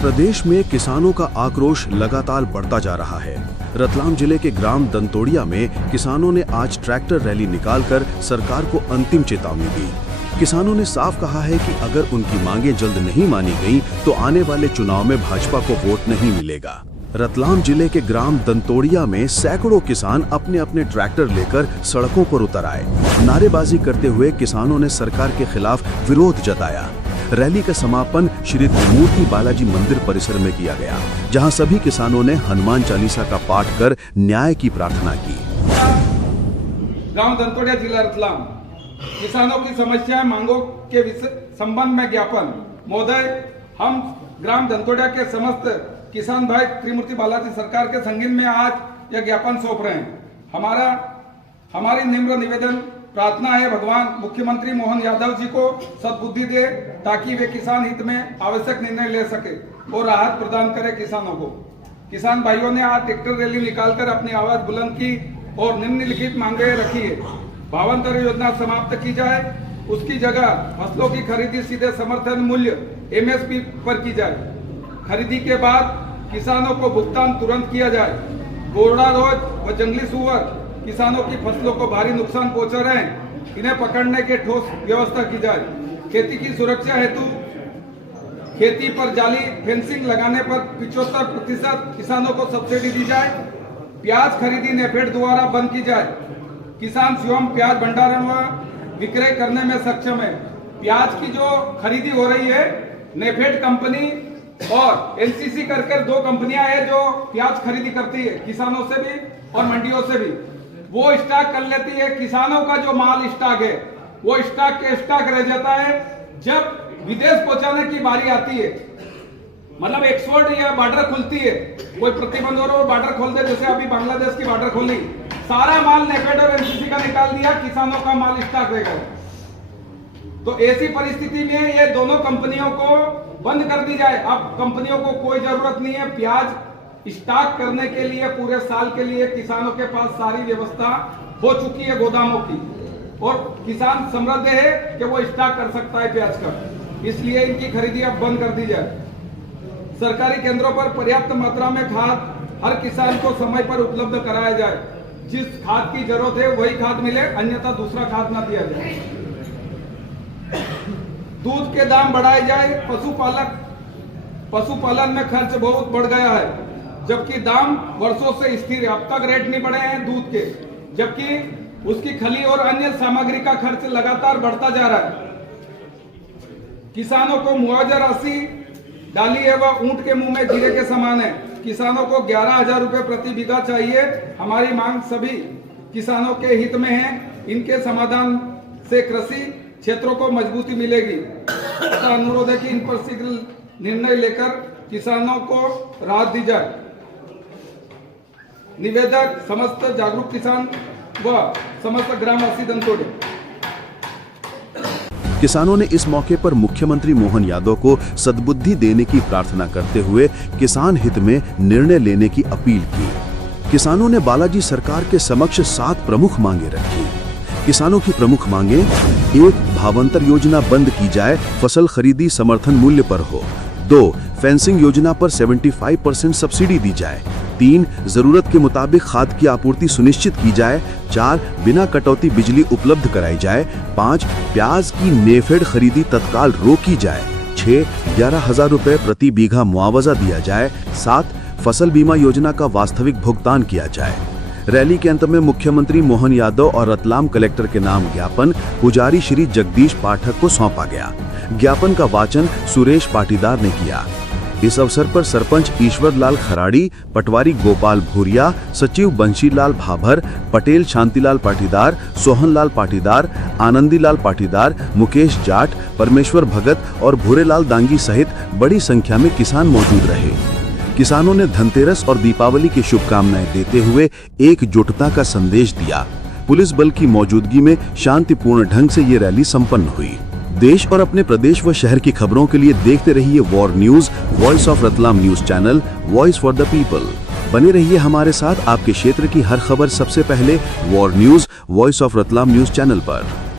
प्रदेश में किसानों का आक्रोश लगातार बढ़ता जा रहा है। रतलाम जिले के ग्राम दंतोड़िया में किसानों ने आज ट्रैक्टर रैली निकालकर सरकार को अंतिम चेतावनी दी। किसानों ने साफ कहा है कि अगर उनकी मांगें जल्द नहीं मानी गईं, तो आने वाले चुनाव में भाजपा को वोट नहीं मिलेगा। रतलाम जिले के ग्राम दंतोड़िया में सैकड़ों किसान अपने अपने ट्रैक्टर लेकर सड़कों पर उतर आए। नारेबाजी करते हुए किसानों ने सरकार के खिलाफ विरोध जताया। रैली का समापन श्री त्रिमूर्ति बालाजी मंदिर परिसर में किया गया, जहां सभी किसानों ने हनुमान चालीसा का पाठ कर न्याय की प्रार्थना की। गांव दंतोड़िया, जिला रतलाम, किसानों की समस्याएं मांगों के संबंध में ज्ञापन। महोदय, हम ग्राम दंतोड़िया के समस्त किसान भाई त्रिमूर्ति बालाजी सरकार के संगीन में आज यह ज्ञापन सौंप रहे हैं। हमारी निम्र निवेदन प्रार्थना है, भगवान मुख्यमंत्री मोहन यादव जी को सद्बुद्धि दे, ताकि वे किसान हित में आवश्यक निर्णय ले सके और राहत प्रदान करे किसानों को। किसान भाइयों ने आज ट्रैक्टर रैली निकालकर अपनी आवाज बुलंद की और निम्नलिखित मांगे रखी है। भावांतर योजना समाप्त की जाए, उसकी जगह फसलों की खरीदी सीधे समर्थन मूल्य MSP पर की जाए। खरीदी के बाद किसानों को भुगतान तुरंत किया जाए। गोरडा रोज व जंगली सुअर किसानों की फसलों को भारी नुकसान पहुंचा रहे हैं, इन्हें पकड़ने के ठोस व्यवस्था की जाए। खेती की सुरक्षा हेतु खेती पर जाली फेंसिंग लगाने पर 75% किसानों को सब्सिडी दी जाए। प्याज खरीदी नेफेड द्वारा बंद की जाए। किसान स्वयं प्याज भंडारण व विक्रय करने में सक्षम है। प्याज की जो खरीदी हो रही है, नेफेड कंपनी और NCC करके 2 कंपनियां हैं जो प्याज खरीदी करती है, किसानों से भी और मंडियों से भी। वो स्टॉक कर लेती है। किसानों का जो माल स्टॉक है, वो स्टॉक के स्टॉक रह जाता है। जब विदेश पहुंचाने की बारी आती है, मतलब एक्सपोर्ट या बॉर्डर खुलती है, कोई प्रतिबंध और बॉर्डर खोल दे, जैसे अभी बांग्लादेश की बॉर्डर खोली, सारा माल नेफेड और NCC का निकाल दिया, किसानों का माल स्टॉक रह गया। तो ऐसी परिस्थिति में ये दोनों कंपनियों को बंद कर दी जाए। अब कंपनियों को कोई जरूरत नहीं है प्याज स्टॉक करने के लिए। पूरे साल के लिए किसानों के पास सारी व्यवस्था हो चुकी है गोदामों की, और किसान समृद्ध है कि वो स्टॉक कर सकता है प्याज का। इसलिए इनकी खरीदी अब बंद कर दी जाए। सरकारी केंद्रों पर पर्याप्त मात्रा में खाद हर किसान को समय पर उपलब्ध कराया जाए। जिस खाद की जरूरत है वही खाद मिले, अन्यथा दूसरा खाद न दिया जाए। दूध के दाम बढ़ाए जाए। पशुपालन में खर्च बहुत बढ़ गया है, जबकि दाम वर्षों से स्थिर है। अब तक रेट नहीं बढ़े हैं दूध के, जबकि उसकी खली और अन्य सामग्री का खर्च लगातार बढ़ता जा रहा है। किसानों को मुआवजा राशि डाली है वह ऊंट के मुंह में जीरे के समान है। किसानों को 11,000 रुपए प्रति बीघा चाहिए। हमारी मांग सभी किसानों के हित में है। इनके समाधान से कृषि क्षेत्रों को मजबूती मिलेगी। ऐसा अनुरोध है कि इन पर शीघ्र निर्णय लेकर किसानों को राहत दी जाए। निवेदक समस्त जागरूक किसान व समस्त ग्रामवासी दंतोड़िया। किसानों ने इस मौके पर मुख्यमंत्री मोहन यादव को सद्बुद्धि देने की प्रार्थना करते हुए किसान हित में निर्णय लेने की अपील की। किसानों ने बालाजी सरकार के समक्ष 7 प्रमुख मांगे रखी। किसानों की प्रमुख मांगे: 1. भावांतर योजना बंद की जाए, फसल खरीदी समर्थन मूल्य पर हो। 2. फेंसिंग योजना पर 75% सब्सिडी दी जाए। 3. जरूरत के मुताबिक खाद की आपूर्ति सुनिश्चित की जाए। 4. बिना कटौती बिजली उपलब्ध कराई जाए। 5. प्याज की नेफेड खरीदी तत्काल रोकी जाए। 6. 11,000 रुपए प्रति बीघा मुआवजा दिया जाए। 7. फसल बीमा योजना का वास्तविक भुगतान किया जाए। रैली के अंत में मुख्यमंत्री मोहन यादव और रतलाम कलेक्टर के नाम ज्ञापन पुजारी श्री जगदीश पाठक को सौंपा गया। ज्ञापन का वाचन सुरेश पाटीदार ने किया। इस अवसर पर सरपंच ईश्वर लाल खराड़ी, पटवारी गोपाल भूरिया, सचिव बंशीलाल भाभर, पटेल शांतिलाल पाटीदार, सोहनलाल पाटीदार, आनंदीलाल पाटीदार, मुकेश जाट, परमेश्वर भगत और भूरेलाल दांगी सहित बड़ी संख्या में किसान मौजूद रहे। किसानों ने धनतेरस और दीपावली की शुभकामनाएं देते हुए एकजुटता का संदेश दिया। पुलिस बल की मौजूदगी में शांतिपूर्ण ढंग से ये रैली संपन्न हुई। देश और अपने प्रदेश व शहर की खबरों के लिए देखते रहिए war news, voice of Ratlam news channel, voice for the people. बने रहिए हमारे साथ आपके क्षेत्र की हर खबर सबसे पहले war news, voice of Ratlam news channel पर।